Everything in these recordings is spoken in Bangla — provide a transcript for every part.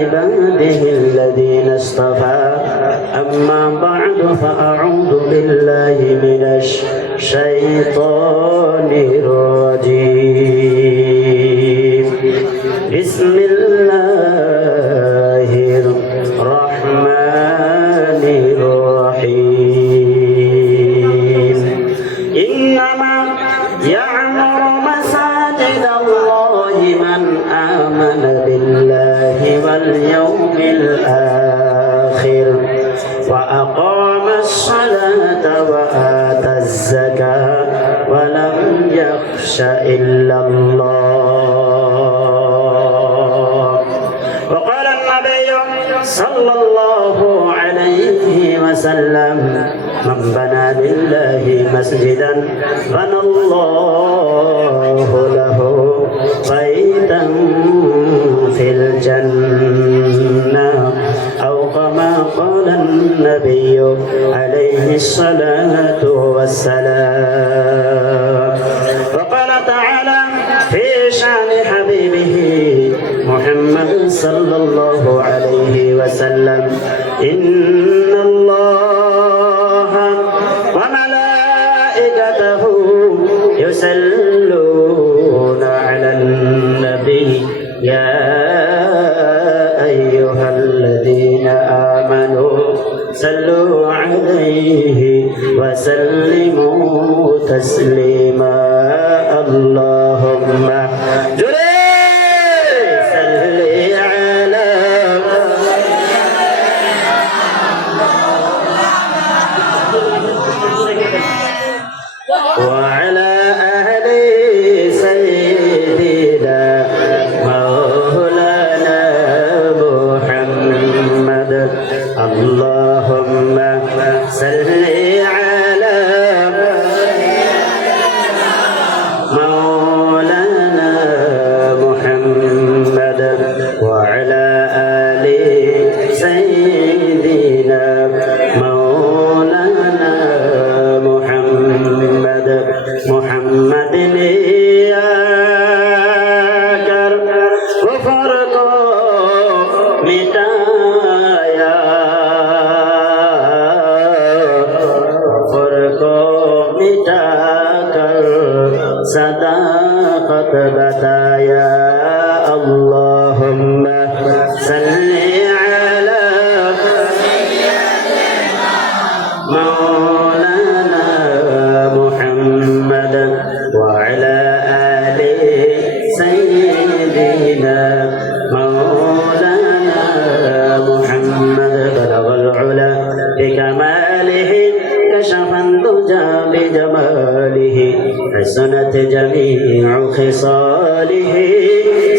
عباده الذين اصطفى أما بعد فأعوذ بالله من الشيطان الرجيم بسم الله الرحمن الرحيم إنما يعمر مساجد الله من آمن بالله واليوم الآخر وأقام الصلاة وآتى الزكاة ولم يخش إلا الله. وقال النبي صلى الله عليه وسلم من بنى لله مسجدا بنى الله له بيتا في الجنة أو كما قال النبي عليه الصلاة والسلام. وقال تعالى في شأن حبيبه محمد صلى الله عليه وسلم إن الله وملائكته يصلون على النبي يا أيها الذين آمنوا صلوا عليه وسلموا تسليما اللهم وعلى أهل سيدنا مولانا محمد اللهم صل على مولانا محمد وعلى آل سيدنا مولانا محمد يا कर कुफर को मिटाया कुफर को मिटाकर सदाकत बताया अल्लाहुम्मा सल्ली अला मौलाना मुहम्मद وعلى آل سيدنا مولانا محمد بلغ العلا بكماله كشف الدجى بجماله حسنت جميع خصاله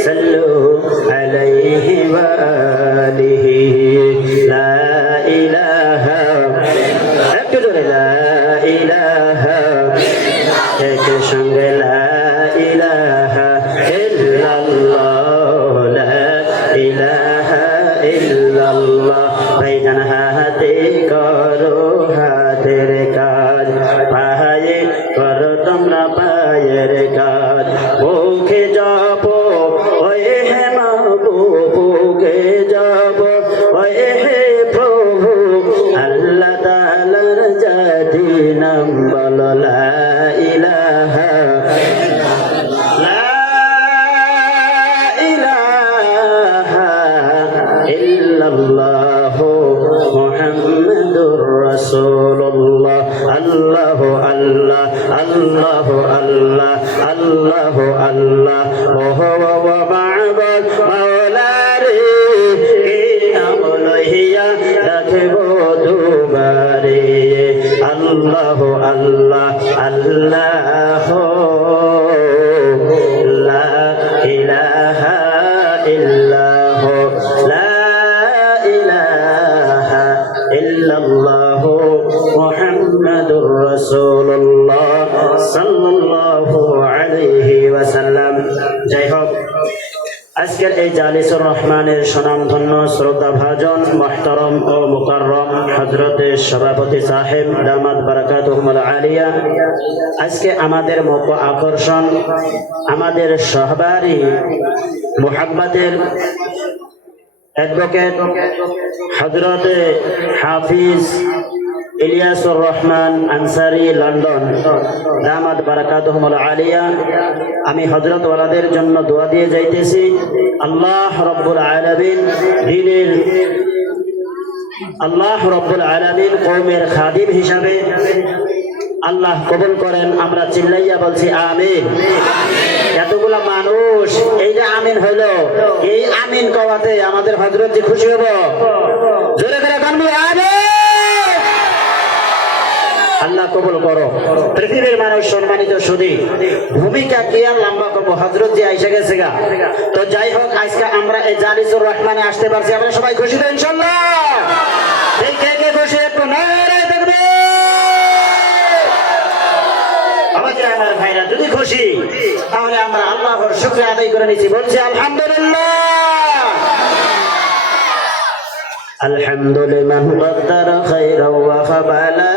صلوا عليه وآله لا إله لا إله সঙ্গে লা ইলাহা ইল্লাল্লাহ লা ইলাহা ইল্লাল্লাহ ভাইজান হাতে করো হাতের কাজ পায়ে করো তোমরা পায়ের কাজ মুখে জপ ওয়ে হে মাহবুবকে জপ ওয়ে হে প্রভু আল্লাহ তাআলার জাতি নাম বলো লা ইলাহা ইল্লাল্লাহ মুহাম্মাদুর রাসূলুল্লাহ আল্লাহু আল্লাহ আল্লাহু আল্লাহ আল্লাহু আল্লাহ ওয়া ওয়া মা'বুদ মাওলারে কি নাম লইয়া রাখবো তোমারে আল্লাহু আল্লাহ আল্লাহ লা ইলাহা ইল্লাহ লা ইলাহা ইল্লাল্লাহ মুহাম্মাদুর রাসূলুল্লাহ সাল্লাল্লাহু আলাইহি ওয়াসাল্লাম। যাই হোক, আজকের এই জালিসুর রহমানের সুনামধন্য শ্রদ্ধাভাজন মুহতারম ও মুকাররম হযরতে সভাপতি সাহেব দামাত বারাকাতুহুল আলিয়া, আজকে আমাদের মুখ্য আকর্ষণ আমাদের সহবারী মুহাব্বতের অ্যাডভোকেট হযরত হাফিজ ইলিয়াসুর রহমান আনসারী লন্ডন দামাত বারাকাতুহুমুল আলিয়া, আমি হযরত ওয়ালাদের জন্য দোয়া দিয়ে যাইতেছি। আল্লাহ রব্বুল আলামিন কওমের খাদিম হিসাবে আল্লাহ কবুল করেন। আমরা চিল্লাইয়া বলছি আমিন। এতগুলা মানুষ এই যে আমিন হইল, এই আমিন কওয়াতে আমাদের হযরত জি খুশি হব। জোরে করে কানবি আমিন। আল্লাহ কবুল করো। পৃথিবীর মানুষ সম্মানিত সুধী, ভূমিকা কি আর লম্বা করবো, হযরত জি আইসা গেছে গা। তো যাই হোক, আজকে আমরা এই জালিসুর রহমানে আসতে পারছি, আমরা সবাই খুশি তো ইনশাআল্লাহ। এই কে কে খুশি একটু নারে তাকবীর। আমাদের আমার ভাইরা যদি খুশি, তাহলে আমরা আল্লাহর শুকরিয়া আদায় করে নিচ্ছি, বলছি আলহামদুলিল্লাহ। الحمد لمن قدر خيرا وخبالا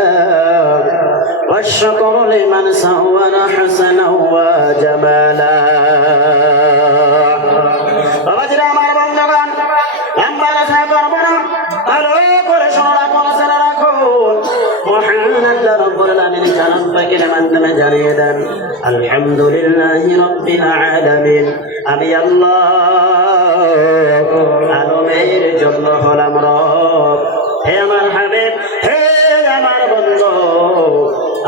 والشكر لمن صور حسنا وجمالا বাবাজিরা আমার বন্ধুগণ, আমরা আশা করব না ভালো করে শোনা পড়াশোনা রাখুন। মহান আল্লাহ রব্বুল আলামিন কালাম পাকের মাধ্যমে জানিয়ে দেন আলহামদুলিল্লাহি রাব্বিল আলামিন, আমি আল্লাহ আলমের জন্য হলাম রব। হে আমার হাবিব, হে আমার বন্ধু,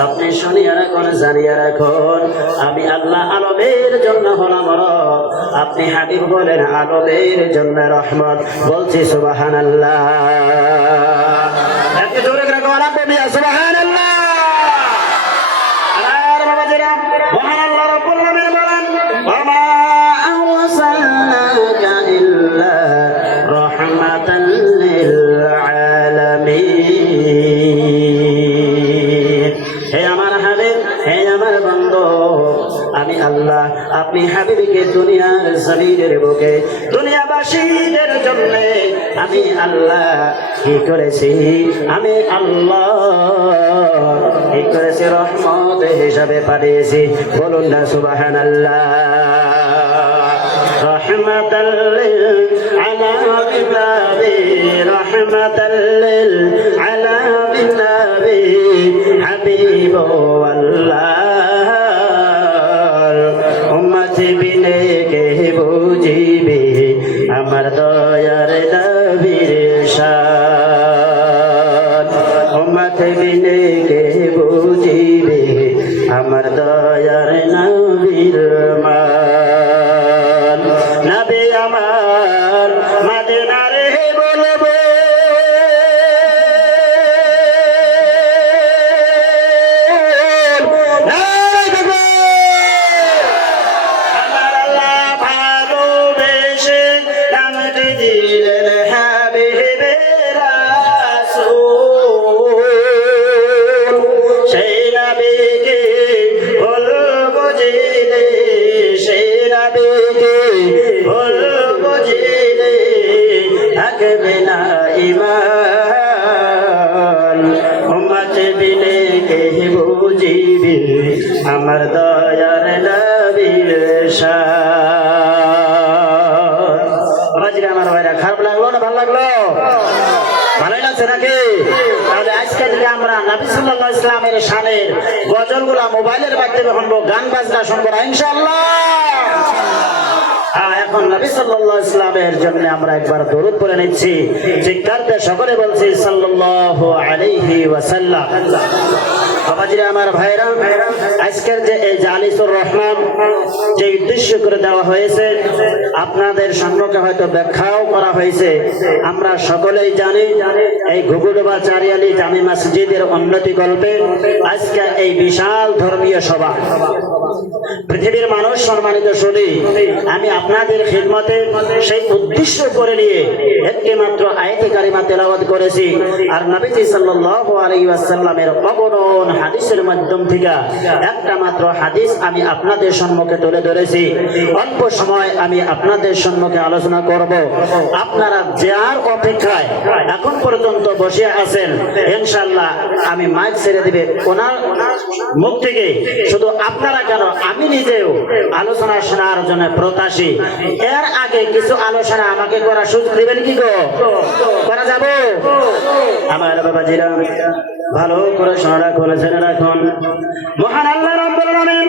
আপনি শুনিয়া রাখুন, জানিয়া রাখুন, আমি আল্লাহ আলমের জন্য হলাম রব। আপনি হাবিব বলেন আলমের জন্য রহমত। বলছি সুবহানাল্লাহ। একটু জোরে করে বলা কবি সুবহানাল্লাহ। আর বাবাজিরা, মহান আল্লাহ রাব্বুল আলামিন বলেন ওমা আরসালনাকা ইল্লা রাহমাতাল লিল আলামিন। হে আমার হাবিব, হে আমার বন্ধু, আমি আল্লাহ আপনি হাবিবকে দুনিয়ার জমিনের বুকে দুনিয়াবাসীদের জন্য আমি আল্লাহ কি করেছি, আমি আল্লাহ কি করেছি, রহমত হিসাবে পাঠিয়েছি। বলুন না সুবহানাল্লাহ। রহমাতাল লিল আলামিন নবী, রহমাতাল লিল আলামিন নবী, হাবিবুল্লাহ উম্মত বিনে কে বুঝিবে আমার দয়ার নবীর শান। উম্মত বিনে কে বুঝিবে আমার দয়ার নবীর মান। নবী আমার মদিনার হে বলবো, বিনা ঈমান উম্মত বিনে কে বুঝিবে আমার দয়ার নবীর শান। বাবাজিরা আমার ভাইরা, খারাপ লাগলো না ভালো লাগলো? ভালোই লাগছে নাকি? তাহলে আজকে থেকে আমরা নবী সাল্লাল্লাহু আলাইহি ওয়াসাল্লামের শানের গজলগুলা মোবাইলের মাধ্যমে শুনবো, গান বাজনা শুনবো না ইনশাআল্লাহ। এখন নবী সাল্লাল্লাহু আলাইহি ওয়াসাল্লামের জন্য আমরা একবার দরুদ পড়ে নিচ্ছি, চিৎকারতে সকলে বলছি সাল্লাল্লাহু আলাইহি ওয়াসাল্লাম। বাবাজিরা আমার ভাইরা, আজকের যে এই জালিসুর রহমান যে উদ্দেশ্য করে দেওয়া হয়েছে, আপনাদের সম্মুখে হয়তো ব্যাখ্যাও করা হয়েছে। আমরা সকলেই জানি এই ঘুঘুডোবা চারিয়ালি জামি মসজিদের উন্নতি কল্পে আজকে এই বিশাল ধর্মীয় সভা। পৃথিবীর মানুষ সম্মানিত শুনি, আমি আপনাদের খিদমতে সেই উদ্দেশ্য করে নিয়ে একটি মাত্র আয়াতে কারিমা তেলাওয়াত করেছি। আর নবীজি সাল্লাল্লাহু আলাইহি ওয়াসাল্লামের অগণন হাদিসের মাধ্যম থেকে একটা মাত্র হাদিস আমি আপনাদের সম্মুখে সম্মুখে তুলে ধরেছি। অল্প সময় আমি আপনাদের সম্মুখে আলোচনা করব। আপনারা যার অপেক্ষায় এখন পর্যন্ত বসে আছেন, ইনশাআল্লাহ আমি মাইক ছেড়ে দিবে ওনার মুখ থেকে। শুধু আপনারা কেন, আমি নিজেও আলোচনা শোনার জন্য প্রত্যাশী। এর আগে কিছু আলোচনা আমাকে করার সুযোগ দিবেন কি গো? করা যাবে? আমার বাবাজিরা ভালো করে শোনা রাখুন, জেনে রাখুন, মহান আল্লাহ রাব্বুল আলামিন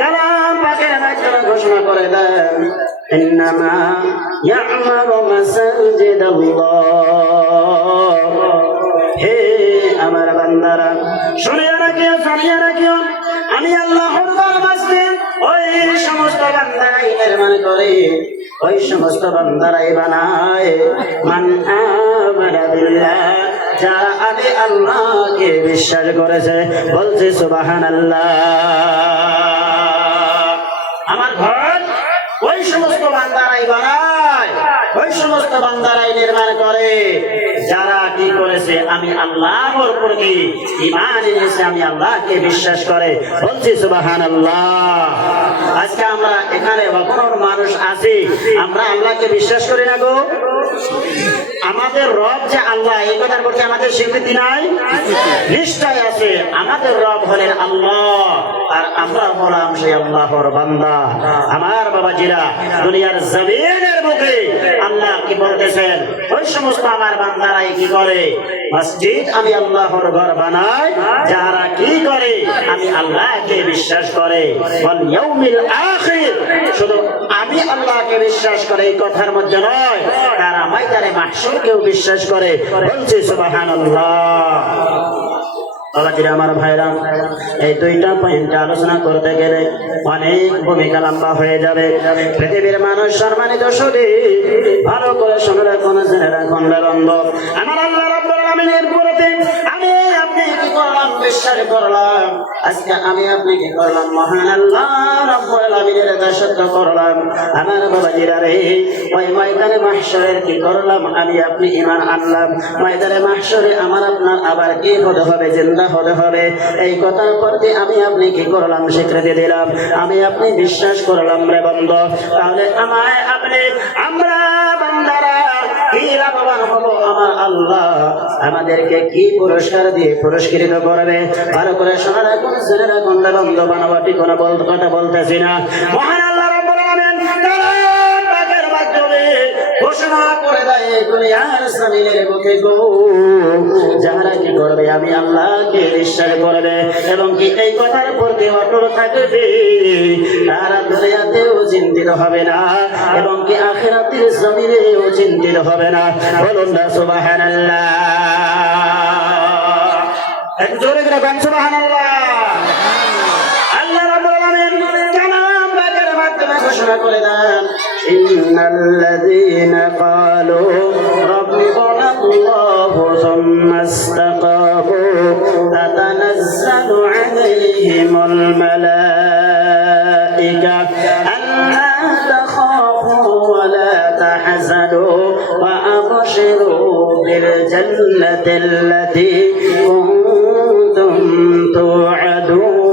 কালাম পাকের মাধ্যমে ঘোষণা করে দেন, ইন্নামা ইয়া'মারু মাসাজিদাল্লাহ। হে আমার বান্দারা, শুনিয়া রাখিও, আমি আল্লাহর ঘর বানাইছি। ওই সমস্ত বান্দারাই নির্মাণ করে, ওই সমস্ত বান্দারাই বানায়। মান আমানা বিল্লাহ, যারা আমি আল্লাহকে বিশ্বাস করেছে। বলছে সুবহানাল্লাহ। আমার ঘর ওই সমস্ত বান্দারাই বানায়, ওই সমস্ত বান্দারাই নির্মাণ করে যারা কি করেছে, আমি আল্লাহর প্রতি ঈমান এনেছে, আমি আল্লাহকে বিশ্বাস করে। বলছি সুবহানাল্লাহ। আজকে আমরা এখানে কোনো মানুষ আছি, আমরা আল্লাহকে বিশ্বাস করি না গো? আমাদের রব যে আল্লাহ, এই কথার প্রতি আমাদের স্বীকৃতি নাই? নিশ্চয় আছে। আমাদের রব হলেন আল্লাহ, আর আমরা হলাম সেই আল্লাহর বান্দা। আমার বাবাজিরা, দুনিয়ার জমিনের বুকে আল্লাহ কি বলতেছেন, ওই সমস্ত আমার বান্দারাই কি করে, মসজিদ আমি আল্লাহর ঘর বানাই যারা কি করে, আমি আল্লাহকে বিশ্বাস করে। ওয়াল ইয়াউমিল আখির, শুধু আমি আল্লাহকে বিশ্বাস করে এই কথার মধ্যে নয়, তারা ময়দানে মাহশরকেও বিশ্বাস করে। বলছি সুবহানাল্লাহ। বাবাজিরা, আমার ভাইরা, এই দুইটা পয়েন্টে আলোচনা করতে গেলে অনেক ভূমিকা লম্বা হয়ে যাবে। পৃথিবীর মানুষ, সম্মানিত শুধু ভালো করে শুনে রাখুন, জেনে রাখুন বন্ধু, আমার আল্লাহ রাব্বুল আলামিনের প্রতি আমি আপনি কি করলাম? বিশ্বাস করলাম। আজকে আমি আপনি কি করলাম? মহান আল্লাহ রাব্বুল আলামিনের দাসত্ব করলাম। আমার বাবাজিরা রে, ওই ময়দানে মাহশরের কি করলাম? আমি আপনি ঈমান আনলাম। ময়দানে মাহশরে আমার আপনার আবার কি হতে হবে? জিন্দা হতে হবে। এই কথার প্রতি আমি আপনি কি করলাম? স্বীকৃতি দিলাম, আমি আপনি বিশ্বাস করলাম রে বন্ধু। তাহলে আমায় আপনি, আমরা বান্দারা কি লাভবান হব? আমার আল্লাহ আমাদেরকে কি পুরস্কার দিয়ে পুরস্কৃত করবে? ভালো করে শোনা রাখুন, জেনে রাখুন রে বন্ধু। বানোয়াটি কোনো কথা বলতেছি না। মহান আল্লাহ রাব্বুল আলামিন কালাম পাকের মাধ্যমে ঘোষণা করে দেয়, দুনিয়ার জমিনের বুকে গো, যারা কি করবে, আমি আল্লাহকে বিশ্বাস করবে এবং কি এই কথার প্রতি অটল থাকবে, তারা দুনিয়াতেও চিন্তিত হবে না এবং কি আখিরাতের জমিনেও চিন্তিত হবে না। বলুন না সুবহানাল্লাহ। এক জোরে করে বলুন সুবহানাল্লাহ। আল্লাহ রাব্বুল আলামিন কালাম পাকের মাধ্যমে ঘোষণা করে দেন, ইন্নাল্লাযীনা ক্বালু রাব্বুনাল্লাহু সুম্মা ইসতাকামু তাতানাজ্জালু আলাইহিমুল মালায়েকা আল্লা তাখাফু ওয়া লা তাহজানু ওয়া আবশিরু বিল জান্নাতিল্লাতী কুনতুম তুআদুন।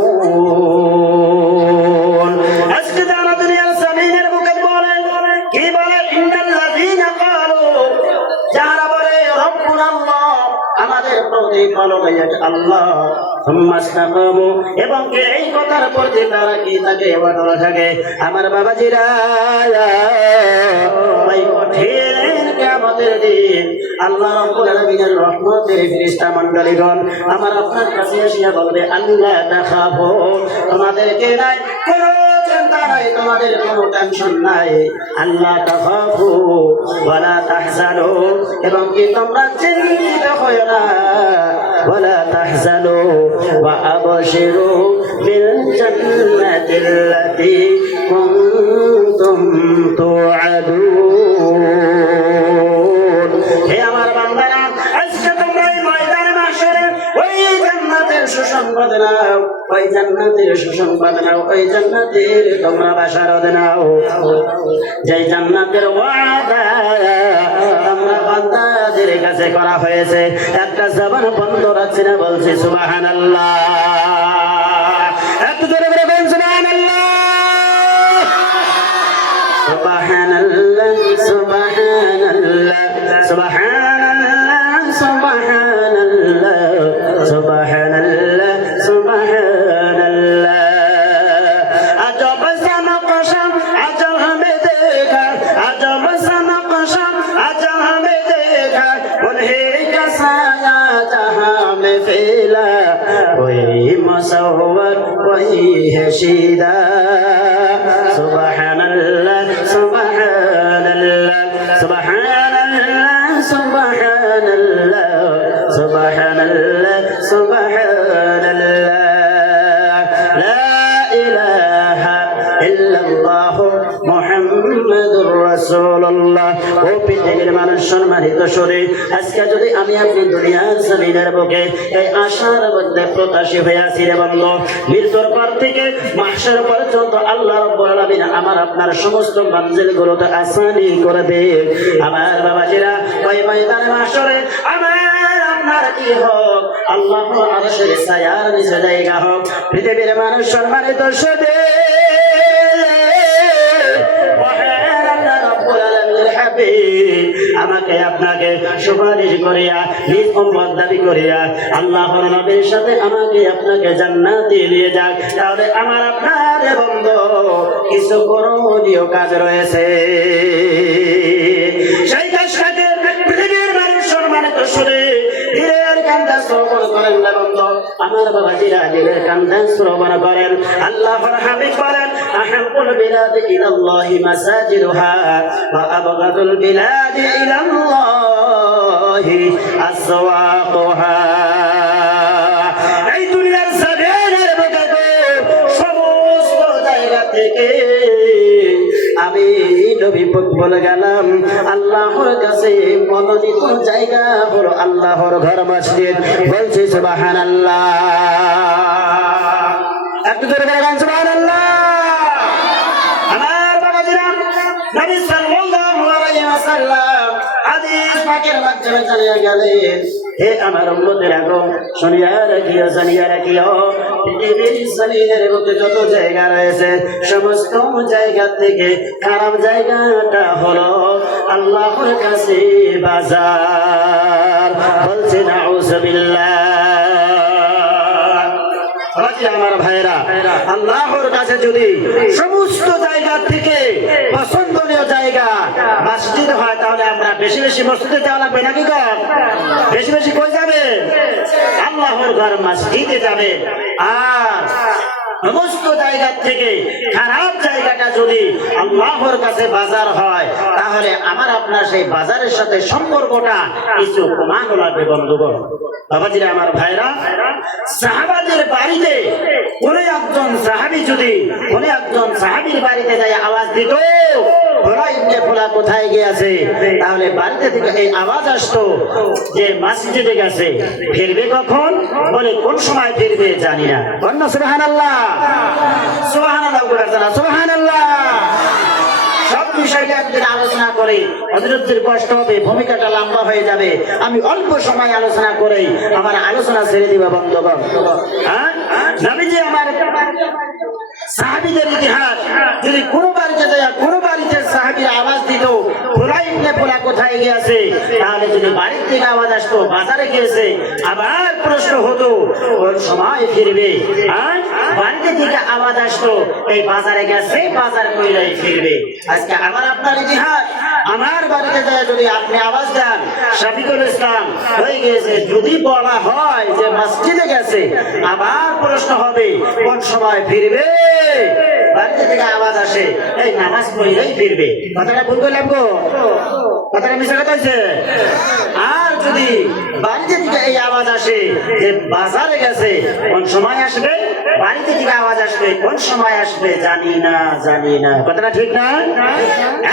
আজকে যারা দুনিয়ার জমিনের বুকে বলে, কি বলে? ইন্নাল্লাযীনা ক্বালু, যারা বলে রব্বুনাল্লাহ, আমাদের প্রতিপালক আল্লাহ, সুম্মা ইসতাকামু, এবং কি এই কথার প্রতি তারা কি থাকে? অটল থাকে। আমার বাবাজিরা, ওই কঠিন কিয়ামতের দিন আল্লাহ রাব্বুল আলামিনের রহমতের ফেরেশতা মণ্ডলীগণ আমার আপনার কাছে এসে বলবে, আল্লাহ তাখাফু, তোমাদেরকে নাই কোনো চিন্তা নাই, তোমাদের কোনো টেনশন নাই। আল্লাহ তাখাফু ওয়া লা তাহজানু, এবং কি তোমরা চিন্তিত হয় না। ওয়া লা তাহজানু ওয়া আবশিরু বিল জান্নাতিল্লাতী কুনতুম তুআদুন। হে আমার বান্দারা, আজকে তোমরা এই ময়দানে মাহশরে ওই জান্নাতের সুসংবাদ নাও, ওই জান্নাতের সুসংবাদ নাও, ওই জান্নাতের তোমরা বাশারত নাও, যে জান্নাতের ওয়াদা আমরা বান্দাদের কাছে করা হয়েছে। একটা জবান বন্ধ রাখছি না, বলছি সুবহানাল্লাহ। একটু জোরে করে বলুন সুবহানাল্লাহ। সুবহানাল্লাহ সুবহানাল্লাহ সুবহানাল্লাহ সুবহানাল্লাহ সুবহানাল্লাহ সুবহানাল্লাহ আজব সা নকশা আজব में देखा अजब सा नक्शा अजब में देखा उन्हीं का साया जहां में फैला कोई मुसव्वर कोई है शीदा सुबहानल्लाह सुबहानल्लाह सुबहानल्लाह सुबहानल्लाह सुबहानल्लाह सुबहानल्लाह ला इलाहा इल्लल्लाह মুহাম্মাদুর রাসূলুল্লাহ। ও পৃথিবীর মানুষ সম্মানিত শরীর, আজকে যদি আমি আপনি দুনিয়ার জমিনের বুকে এই আশার মধ্যে প্রত্যাশী হয়ে আছি রে বন্ধু, মৃত্যুর পর থেকে মাহশর পর্যন্ত আল্লাহ রাব্বুল আলামিন আমার আপনার সমস্ত মঞ্জিলগুলোতে আসানি করে দেন। আমার বাবাজিরা, ওই ময়দানে মাহশরে আমার আপনার কি হোক, আল্লাহ আরশের ছায়ার নিচে জায়গা হোক। পৃথিবীর মানুষ সম্মানিত শরীর, আমাকে আপনাকে সুপারিশ করিয়া নিজ উম্মত দাবি করিয়া আল্লাহর নবীর সাথে আমাকে আপনাকে জান্নাতে নিয়ে যাক। তাহলে আমার আপনার বন্ধু কিছু করণীয় কাজ রয়েছে, সেই কাজটাকে পৃথিবীর মানুষ সম্মানিত শুনে দিলের কান্দা শ্রবণ করেন না বন্ধু। আমার বাবাজিরা দিলের কান্দা শ্রবণ করেন। আল্লাহর হাবিব বলেন, আহাব্বুল বিলাদি ইলাল্লাহি মাসাজিদুহা ওয়া আবগাদুল বিলাদি ইলাল্লাহি আসওয়াকুহা। এই দুনিয়ার জমিনের মধ্যে সমস্ত জায়গা থেকে আমি নবী বলে গেলাম, আল্লাহর কাছে মনোনীত জায়গা হলো আল্লাহর ঘর মসজিদ। বলছি সুবহানাল্লাহ, একটু জোরে বলে গান সুবহানাল্লাহ। আমার বাবাজিরা, নবী সাল্লাল্লাহু আলাইহি ওয়াসাল্লাম হাদিস পাকের মাধ্যমে জানিয়ে গেলেন, হে আমার উম্মতেরা গো, শুনিয়া রাখিও জানিয়া রাখিও, পৃথিবীর জমিনের মধ্যে যত জায়গা রয়েছে সমস্ত জায়গা থেকে খারাপ জায়গাটা হলো আল্লাহর কাছে বাজার। বলছে নাউযুবিল্লাহ। আমার ভাইরা, আল্লাহর কাছে যদি সমস্ত জায়গা থেকে পছন্দনীয় জায়গা মসজিদ হয়, তাহলে আমরা বেশি বেশি মসজিদে যাওয়া লাগবে নাকি? কর বেশি বেশি কই যাবে? আল্লাহর ঘর মসজিদে যাবে। আর সমস্ত জায়গা থেকে খারাপ জায়গাটা যদি আল্লাহর কাছে বাজার হয়, তাহলে আমার আপনার সেই বাজারের সাথে সম্পর্কটা কিছু কমানো লাগবে বন্ধুগণ। বাবাজিরা, আমার ভাইরা, সাহাবাদের বাড়িতে কোন একজন সাহাবী যদি কোন একজন সাহাবীর বাড়িতে যায় আওয়াজ দিত, ফুলা কোথায় গিয়েছে, তাহলে বাড়িতে থেকে এই আওয়াজ আসতো যে মসজিদে গেছে। ফিরবে কখন? বলে কোন সময় ফিরবে জানি না। বলুন সুবহানাল্লাহ, সুবহানাল্লাহ, সুবহানাল্লাহ। সব বিষয়টা একদিন আলোচনা করে হযরতের কষ্ট হবে, ভূমিকাটা লম্বা হয়ে যাবে। আমি অল্প সময় আলোচনা করে আমার আলোচনা ছেড়ে দিব বন্ধুগণ। হ্যাঁ, নবীজি আমার সাহাবীদের ইতিহাস যদি কোনো বাড়িতে যায়, কোনো বাড়িতে সাহাবীরা আওয়াজ দিত ফুলা ইবনে ফুলা কোথায় গিয়েছে, তাহলে যদি বাড়ির থেকে আওয়াজ আসতো বাজারে গিয়েছে, আবার প্রশ্ন হতো কোন সময় ফিরবে। আর বাড়িতে থেকে আওয়াজ আসতো এই বাজারে গেছে, বাজার কইলাই ফিরবে। আজকে আমার আপনার ইতিহাস, আমার বাড়িতে যায় যদি আপনি আওয়াজ দেন শফিকুল ইসলাম হয়ে গিয়েছে, যদি বলা হয় যে মসজিদে গেছে, আবার প্রশ্ন হবে কোন সময় ফিরবে। বাড়িতে থেকে আওয়াজ আসে এই নামাজ পড়লেই ফিরবে। কথাটা ভুল করলাম গো? কথাটা মিশা কথা হয়েছে? আর যদি বাড়িতে থেকে এই আওয়াজ আসে যে বাজারে গেছে, কোন সময় আসবে? বাড়িতে থেকে আওয়াজ আসবে কোন সময় আসবে জানি না, জানি না। কথাটা ঠিক না?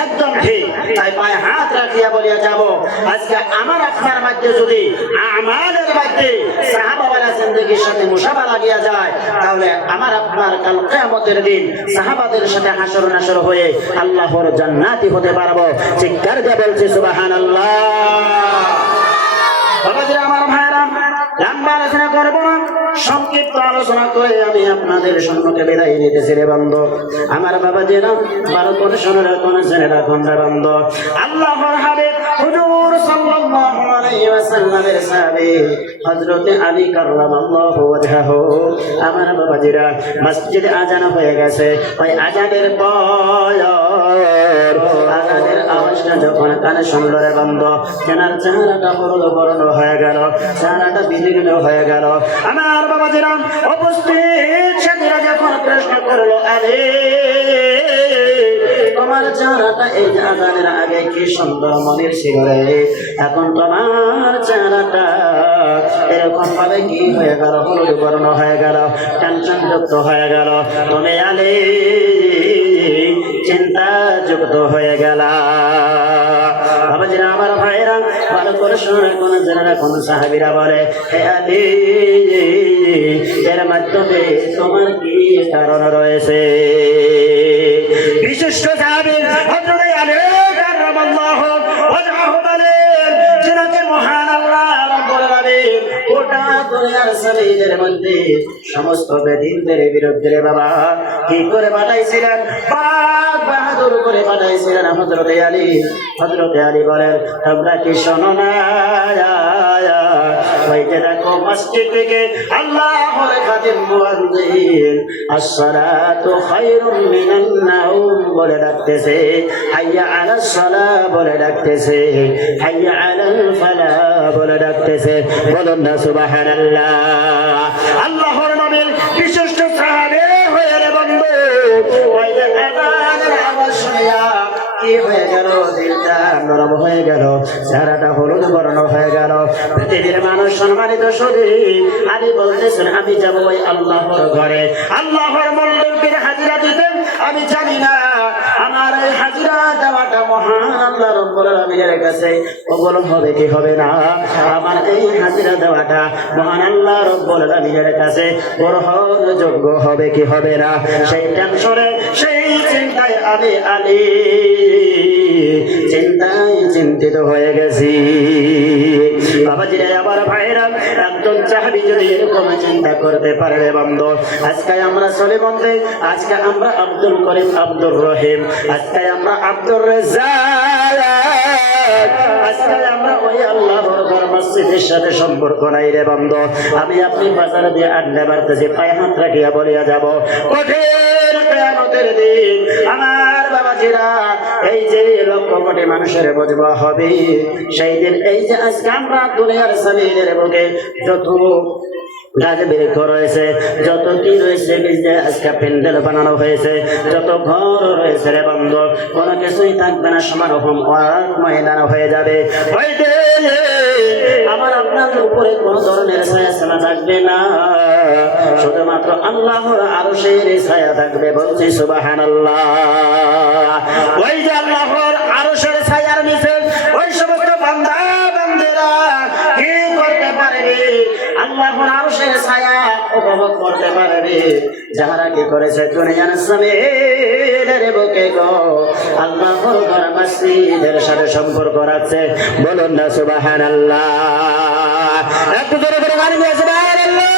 একদম ঠিক। তাই পায়ে হাত রাখিয়া বলিয়া যাব, আজকে আমার আপনার মধ্যে যদি আমাদের মধ্যে সাহাবাওয়ালা জিন্দেগির সাথে মুসাফা লাগিয়া যায়, তাহলে আমার আপনার কাল কিয়ামতের দিন সাহাবাদের সাথে হাসর নাসর হয়ে আল্লাহর জান্নাতি হতে পারবো। চিৎকার দিয়ে বলছি সুবহানাল্লাহ। বাবাজিরা, আমার ভাইরা, লম্বা আলোচনা করবো না, সংক্ষিপ্ত আলোচনা করে আমি আপনাদের সম্মুখে বিদায় নিতেছি রে বন্ধু। আমার বাবা যেন ভালো করে শুনে রাখুন, জেনে রাখুন রে বন্ধু। আল্লাহর হাবিব হুজুর সাল্লাল্লাহু আলাইহি ওয়াসাল্লামের সাহাবী হযরত আলী কাররামাল্লাহু ওয়াজহাহু, আমার বাবাজিরা মসজিদে আজান হয়ে গেছে। ওই আজানের পর আজানের আওয়াজটা যখন কানে শুনলো রে বন্ধু, তেনার চেহারাটা হলুদ বর্ণ হয়ে গেল, চেহারাটা বিদীর্ণ হয়ে গেল। আমার বাবাজিরা উপস্থিত সাথীরা যখন প্রশ্ন করলো, আরে তোমার চেহারাটা এই আজানের আগে কি সুন্দর মনের ছিল রে, এখন তোমার চেহারাটা এরকম ভাবে কি হয়ে গেল, হলুদ বর্ণ হয়ে গেল, টেনশন যুক্ত হয়ে গেল, তুমি আলে চিন্তা যুক্ত হয়ে গেল। বাবাজিরা আমার ভাইরা ভালো করে শুনে কোন জেনে কোন সাহাবীরা বলে, হে আলী এর মাধ্যমে তোমার কি কারণ রয়েছে? বিশিষ্ট সাহাবী হযরত আলী কাররামাল্লাহু ওয়াজহাহু বলেন, যিনাকে মহান আল্লাহ রাব্বুল আলামিন গোটা দুনিয়ার জমিনের মধ্যে সমস্ত বেদিনদের বিরুদ্ধে বাবা কি করে পাঠাইছিলেন, পাক বাহাদুর করে পাঠাইছিলেন হযরত আলী। হযরত আলী বলেন, তোমরা কি শোনো না? ওই যে দেখো মসজিদ থেকে আল্লাহর খাদিম মুয়াজ্জিন আসসালাতু খায়রুম মিনান নাওম বলে ডাকতেছে, হাইয়া আলাস সালাহ বলে ডাকতেছে, হাইয়া আলাল ফালাহ বলে ডাকতেছে। বলুন না সুবহানাল্লাহ। আল্লাহর নবীর বিশিষ্ট সাহাবী হয়ে রে বন্ধু, ওই যে আযানের আওয়াজ শুনিয়া কি হয়ে গেল, দিলটা নরম হয়ে গেল, চেহারাটা হলুদ বর্ণ হয়ে গেল। পৃথিবীর মানুষ সম্মানিত শুধু আলী বলতেছেন, আমি যাবো ওই আল্লাহর ঘরে, আল্লাহর মন্দিরকে হাজিরা দিতেন। আমি জানি না আমার এই হাজিরা দেওয়াটা মহান আল্লাহ রাব্বুল আলামিনের কাছে কবুল হবে কি হবে না। আমার এই হাজিরা দেওয়াটা মহান আল্লাহ রাব্বুল আলামিনের কাছে গ্রহণযোগ্য হবে কি হবে না। সেই টেনশনে, সেই চিন্তায় আমি আলী চিন্তায় চিন্তিত হয়ে গেছি। বাবাজিরা আমার ভাইরা, একজন সাহাবী যদি এরকম চিন্তা করতে পারে রে বন্ধু, আজকে আমরা সলিমন্দে, আজকে আমরা আব্দুল করিম, আব্দুর রহিম, আজকে আমরা আব্দুর রাজ্জাক, আজকে আমরা ওই আল্লাহর ঘর মসজিদের সাথে সম্পর্ক নাই রে বন্ধু। আমি আপনি বাজারে দিয়ে আড্ডা মারতেছি, পায়ে হাত রাখিয়া বলিয়া যাব, কঠিন কিয়ামতের দিন আমার বাবাজিরা এই যে লক্ষ কোটি মানুষের বুঝবা হবে সেই দিন, এই যে আজকে আমরা দুনিয়ার জমিনের বুকে যত গাছ বৃক্ষ রয়েছে, যত কি রয়েছে, আজকে প্যান্ডেল বানানো হয়েছে, যত ঘর রয়েছে রে বন্ধু, কোনো কিছুই থাকবে না, সমারোহম ময়দান হয়ে যাবে। আমার আপনার উপরে কোন ধরনের ছায়া ছায়া থাকবে না, শুধুমাত্র আল্লাহর আরশের ছায়া থাকবে। বলছি সুবহানাল্লাহ। ওই যে আল্লাহর আরশের ছায়ার নিচে ওই সমস্ত বান্দা বান্দেরা কি করতে পারবে, আল্লাহর আরশের ছায়া উপভোগ করতে পারবে, যারা কি করেছে দুনিয়ার জমিনের বুকে গো আল্লাহর ঘর মসজিদের সাথে সম্পর্ক রাখছে। বলুন না সুবহানাল্লাহ। একটু জোরে করে গান গেয়ে সুবহানাল্লাহ।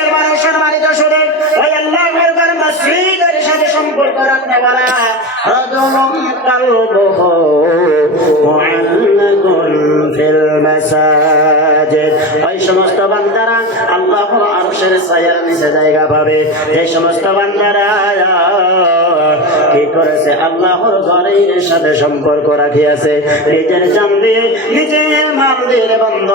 এর মানুষের মালিক শুধু ওই আল্লাহর ঘর মসজিদের সাথে সম্পর্ক রাখতে পারে। রাজুলুন কালবুহু মুআল্লাকুন ফিল মাসাজিদ, ওই সমস্ত বান্দারা আল্লাহর আরশের ছায়ার নিচে জায়গা পাবে। এই সমস্ত বান্দারা কি করেছে, আল্লাহর ঘরের সাথে সম্পর্ক রাখিয়াছে, নিজের জান দিয়ে নিজের মাল দিয়ে বন্ধ।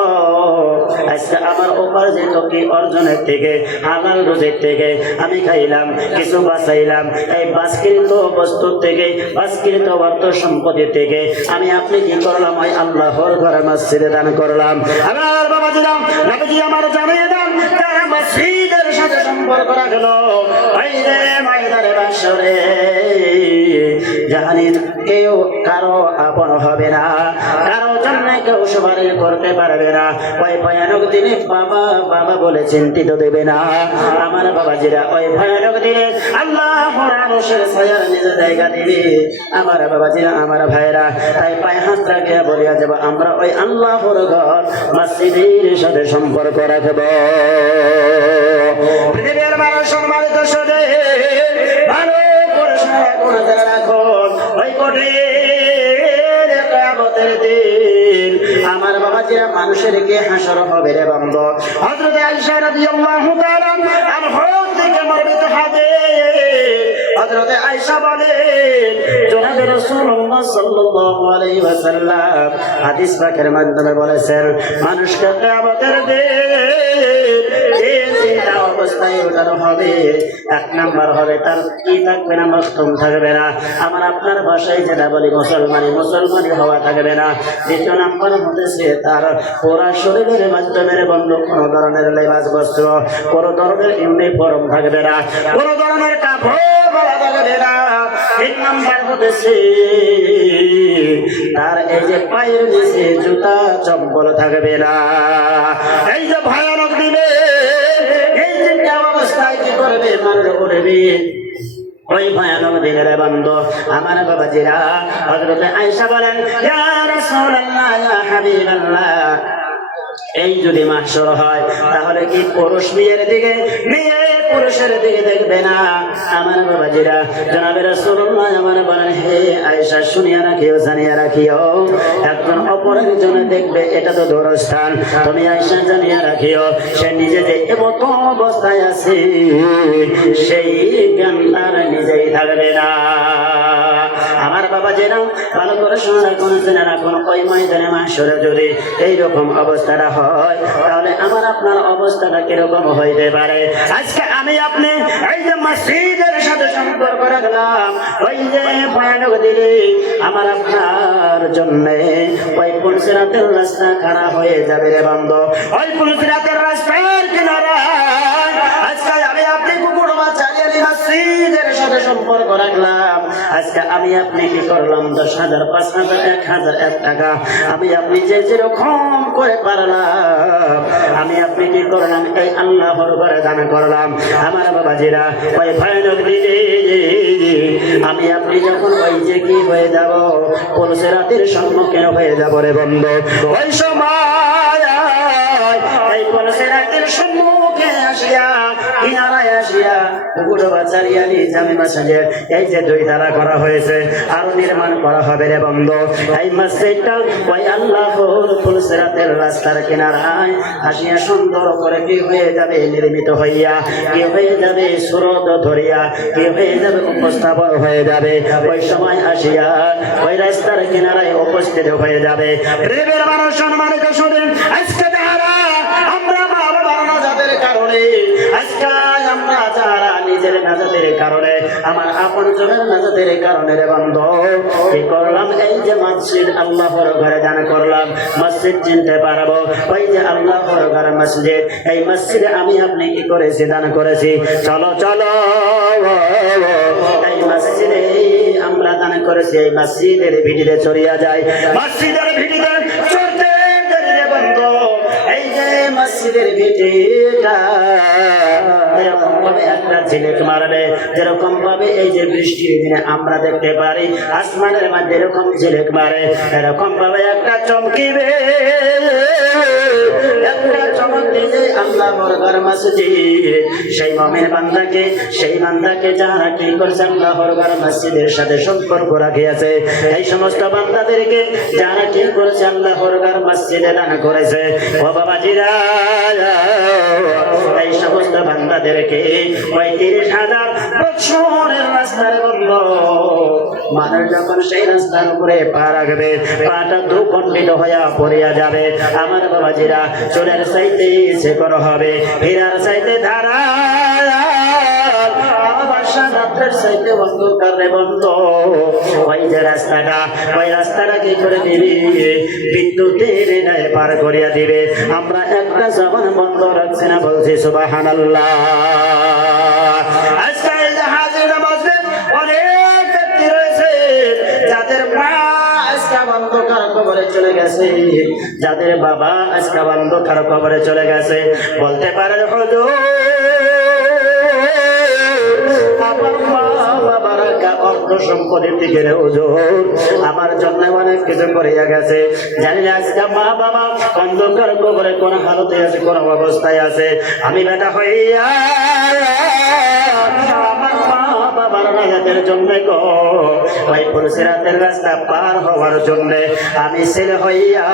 আজকে আমার উপার্জিত কি অর্জনের থেকে, হালাল রুজির থেকে আমি খাইলাম, কিছু বাঁচাইলাম, এই বাস্কৃত বস্তু থেকে, বাস্কৃত অর্থ সম্পত্তি থেকে আমি আপনি কি করলাম, ওই আল্লাহর ঘরে মসজিদে দান করলাম। আমার বাবাজিরা, নবীজি আমার জানিয়ে দেন, তারা মসজিদের সাথে সম্পর্ক রাখলো ওই যে ময়দানে বাসরে জাহানের কেউ কারো আপন হবে না, কারো জন্য কেউ সুপারিশ করতে পারবে না। ওই ভয়ানক দিনে বাবা বাবা বলে চিন্তিত দেবে না। আমার বাবাজিরা ওই ভয়ানক দিনে আল্লাহর আরশের ছায়ার নিজ জায়গা দিবে। আমার বাবাজিরা আমার ভাইরা, তাই পায়ে হাত রাখিয়া বলিয়া যাব আমরা ওই আল্লাহর ঘর মসজিদের সাথে সম্পর্ক রাখব। পৃথিবীর মানুষ সম্মানিত শুনে ভালো করে সারা রাখো ওই কঠিন কিয়ামতের দিন আমার বাবাজিরা মানুষের কে হাসর হবে রে বান্দ। হযরত আয়েশা রাদিয়াল্লাহু তাআলা আনহা থেকে বর্ণিত হাদিস, হযরত আয়েশা বলেন জনাবে রাসূলুল্লাহ সাল্লাল্লাহু আলাইহি ওয়াসাল্লাম হাদিস পাকের মাধ্যমে বলেছেন মানুষকে কিয়ামতের দিন তিনটা অবস্থায় ওঠানো হবে। এক নাম্বার হবে তার কি থাকবে না, মস্তম থাকবে না, আমার আপনার ভাষায় যেটা বলি মুসলমানি হওয়া থাকবে না। দ্বিতীয় নাম্বার হতেছে তার পুরা শরীরের মাধ্যমে বন্ধ কোন ধরনের লেবাস বস্ত্র, কোন ধরনের ইউনিফর্ম থাকবে না, কোন ধরনের কাপড় পরা থাকবে না। তিন নাম্বার হতেছে তার এই যে পায়ের নিচে জুতা চপ্পল থাকবে না। এই যে ভয়ানক দিনে এই তিনটা অবস্থায় কি করবে, মানুষ করবে ওই ভয়ানক দিনের বন্ধ আমার বাবাজিরা। হযরত আয়েশা বলেন ইয়া রাসূলুল্লাহ ইয়া হাবিবাল্লাহ, এই যদি মাহশর হয় তাহলে কি পুরুষ মেয়ের দিকে, মেয়ে পুরুষের দিকে দেখবে না। আমার বাবাজিরা জনাবে রাসূলুল্লাহ আমার বলেন হে আয়েশা শুনিয়া রাখিও, জানিয়া রাখিও, একজন অপরের জন্য দেখবে এটা তো দূরস্থান। তুমি আয়েশা জানিয়া রাখিও সে নিজে যে এমত অবস্থায় আছে সেই জ্ঞান তার নিজেই থাকবে না। আমার বাবাজিরা ভালো করে শোনা রাখুন, জেনে রাখুন ওই ময়দানে মাহশরে যদি এইরকম অবস্থাটা হয় তাহলে আমার আপনার অবস্থাটা কিরকম হইতে পারে। আজকে আমি আপনি এই যে মসজিদের সাথে সম্পর্ক রাখলাম ওই যে ভয়ানক দিনে আমার আপনার জন্য ওই পুলসিরাতের রাস্তা খারাপ হয়ে যাবে রে বন্ধু। ওই পুলসিরাতের রাস্তার কিনারায় আজকে আমি আপনি কুকুর বাচ্চা মসজিদের সাথে সম্পর্ক রাখলাম। আজকে আমি আপনি কি করলাম 10,000 5,000 1,000 1 টাকা আমি আপনি যে যেরকম করে পারলাম আমি আপনি কি করলাম এই আল্লাহর ঘরে দান করলাম। আমার বাবাজিরা ওই ভয়ানক দিনে আমি আপনি যখন ওই যে কি হয়ে যাব পুলসিরাতের সম্মুখীন হয়ে যাব রে বন্ধু, ওই সময় এই পুলসিরাতের সম্মুখে আসিয়া কিনারায় আসিয়া পুকুর বাচারিয়া নিজামী মসজিদে এই যে দুই ধারা করা হয়েছে আরো নির্মাণ করা হবে রে বন্ধু। এই মসজিদটা ওই আল্লাহর পুলসিরাতের রাস্তার কিনারায় আসিয়া সুন্দর করে কি হয়ে যাবে, নির্মিত হইয়া কি হয়ে যাবে, সুরত ধরিয়া কি হয়ে যাবে, উপস্থাপন হয়ে যাবে। ওই সময় আসিয়া ওই রাস্তার কিনারায় উপস্থিত হয়ে যাবে। প্রেমের মানুষ সম্মানিত শুনেন আজকে তারা আমরা বাবার নাজাতের কারণে, আজকে আমরা যারা নিজের নাজাতের কারণে, আমার আপন জনের নাজাতের কারণে রে বন্ধু কি করলাম এই যে মসজিদ আল্লাহর ঘরে দান করলাম। মসজিদ চিনতে পারবো ওই যে আল্লাহর ঘর মসজিদ, এই মসজিদে আমি আপনি কি করেছি, দান করেছি। চলো চলো এই মসজিদে আমরা দান করেছি, এই মসজিদের ভিড়ে চড়িয়া যায়। মসজিদের ভিড়ে চড়তে রে বন্ধু এই যে মসজিদের ভিড়টা এরকম ভাবে একটা ঝিলিক মারবে, যেরকম ভাবে এই যে বৃষ্টির দিনে আমরা দেখতে পারি আসমানের মধ্যে এরকম ঝিলিক মারে, এরকম ভাবে একটা চমকিবে, একটা চমক দিলে আল্লাহর ঘর মসজিদ সেই মুমিন বান্দাকে, সেই বান্দাকে যারা কি করছে আল্লাহর ঘর মসজিদের সাথে সম্পর্ক রাখিয়াছে, এই সমস্ত বান্দাদেরকে যারা কি করেছে আল্লাহর ঘর মসজিদে দান করেছে, ও বাবাজিরা এই সমস্ত বান্দাদেরকে ওই 30,000 বছরের রাস্তার বন্ধ মানুষ যখন সেই রাস্তার উপরে পা রাখবে পাটা দুখণ্ডিত হইয়া পড়িয়া যাবে। আমার বাবাজিরা চুলের চাইতে শেকড় হবে, হীরার চাইতে ধারা ফর্সা রাত্রের চাইতে অন্ধকার রে বন্ধু। ওই যে রাস্তাটা, ওই রাস্তাটা কি করে দিবি? বিদ্যুতের ন্যায় পার করিয়া দিবে। আমরা একটা জবান বন্ধ রাখছি না, বলছি সুবহানাল্লাহ। আজকে এই যে হাজির মসজিদ অনেক ব্যক্তি রয়েছে যাদের মা আজকে অন্ধকার কবরে চলে গেছে, যাদের বাবা আজকে অন্ধকার কবরে চলে গেছে। বলতে পারে হুজুর আমার মা বাবার অর্থ সম্পদের দিকে হুজুর আমার জন্য অনেক কিছু করিয়া গেছে, জানি না আজকে মা বাবা অন্ধকার কবরে কোন হালতে আছে, কোন অবস্থায় আছে। আমি বেটা হইয়া আমার মা বাবার রাজাদের জন্য গো ওই পুরসিরাতের রাস্তা পার হওয়ার জন্য আমি ছেলে হইয়া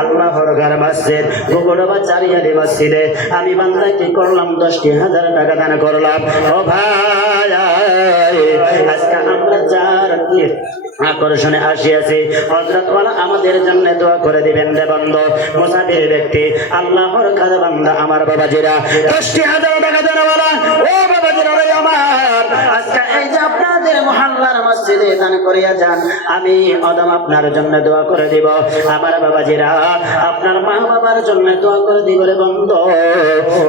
আল্লাহর ঘর মসজিদ গোগড়বা চারিয়ালি মসজিদে আমি বান্দা কি করলাম? 10,000 টাকা দান করলাম। ও ভাই আজকে আমরা যার কি আকর্ষণে আসিয়াছি, হযরত ওয়ালা আমাদের জন্য দোয়া করে দিবেন রে বন্ধু। মুসাফির ব্যক্তি আল্লাহর কাছে বান্দা আমার বাবাজিরা 10,000 টাকা দেন ওয়ালা। ও বাবাজিরা রে আমার, আজকে এই যে আপনাদের মহল্লার মসজিদে দান করিয়া যান, আমি অদম আপনার জন্য দোয়া করে দিব। আমার বাবাজিরা আপনার মা বাবার জন্য দোয়া করে দিব রে বন্ধু।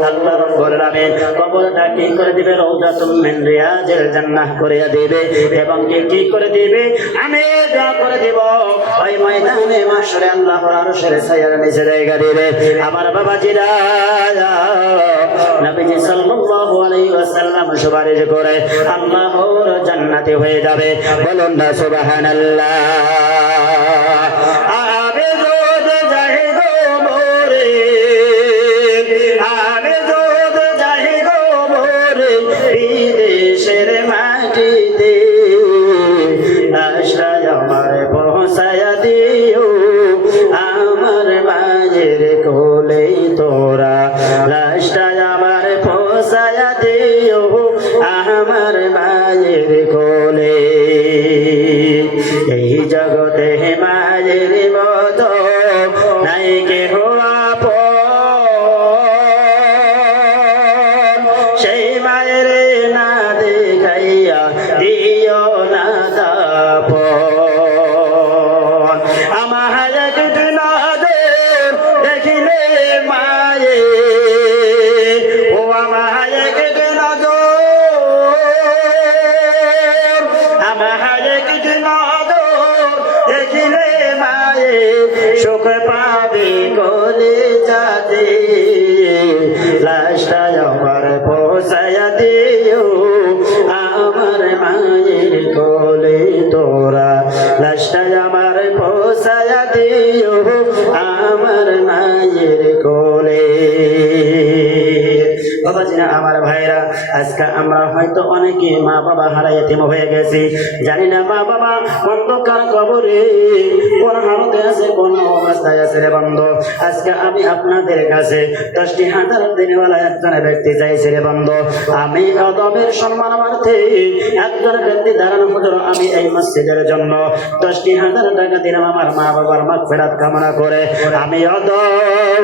আল্লাহ রাব্বুল আলামিন কবরটা কি করে দিবে? রাউদাতুম মিন রিয়াজিল জান্নাহ করিয়া দিবে। এবং কি করে দিবে? আমি দোয়া করে দিব ওই ময়দানে মাশরে আল্লাহর আরশের ছায়ার নিচে জায়গা দিবে। আমার বাবাজিরা নবীজি সাল্লাল্লাহু আলাইহি ওয়াসাল্লাম সুপারিশ করে আল্লাহর জান্নাতে হয়ে যাবে। বলুন না সুবহানাল্লাহ। আমি যদি যাই গো মোরে, আমি যদি যাই গো মোরে বিদেশের মাটিতে, আশায় আমার পৌঁছায়া দিও আমার মায়ের কোলে তোরা, লাশটায় আমার পৌঁছায়া দিও আমার মায়ের কোলে। এই জগতে মায়ের মতো নাই কেহ আপন, সেই মায়ের না দেখাইয়া দিও না দাপন। আমার একদিন দেখিলে মায়ে, ও আমার একদিন আমার একদিন দেখিলে মায়ে সুখ পাবে কোলে যাতে, লাশটায় আমার পৌঁছায়া দিও আমার মায়ের কোলে তোরা, লাশটায় আমার পৌঁছায়া দিও আমার মায়ের কোলে। বাবাজিরা আমার ভাইরা, আজকে আমরা হয়তো অনেকে মা বাবা হারাই এতিম হয়ে গেছি, জানি না মা বাবা অন্ধকার কবরে কোন হালতে আছে, কোন অবস্থায় আছে রে বন্ধু। আজকে আমি আপনাদের কাছে 10,000 দিনওয়ালা একজন ব্যক্তি চাইছি রে বন্ধু। আমি আদমের সম্মানার্থে একজন ব্যক্তি দাঁড়ানো হুজুর, আমি এই মসজিদের জন্য 10,000 টাকা দিলাম আমার মা বাবার মাগফিরাত কামনা করে। আমি আদম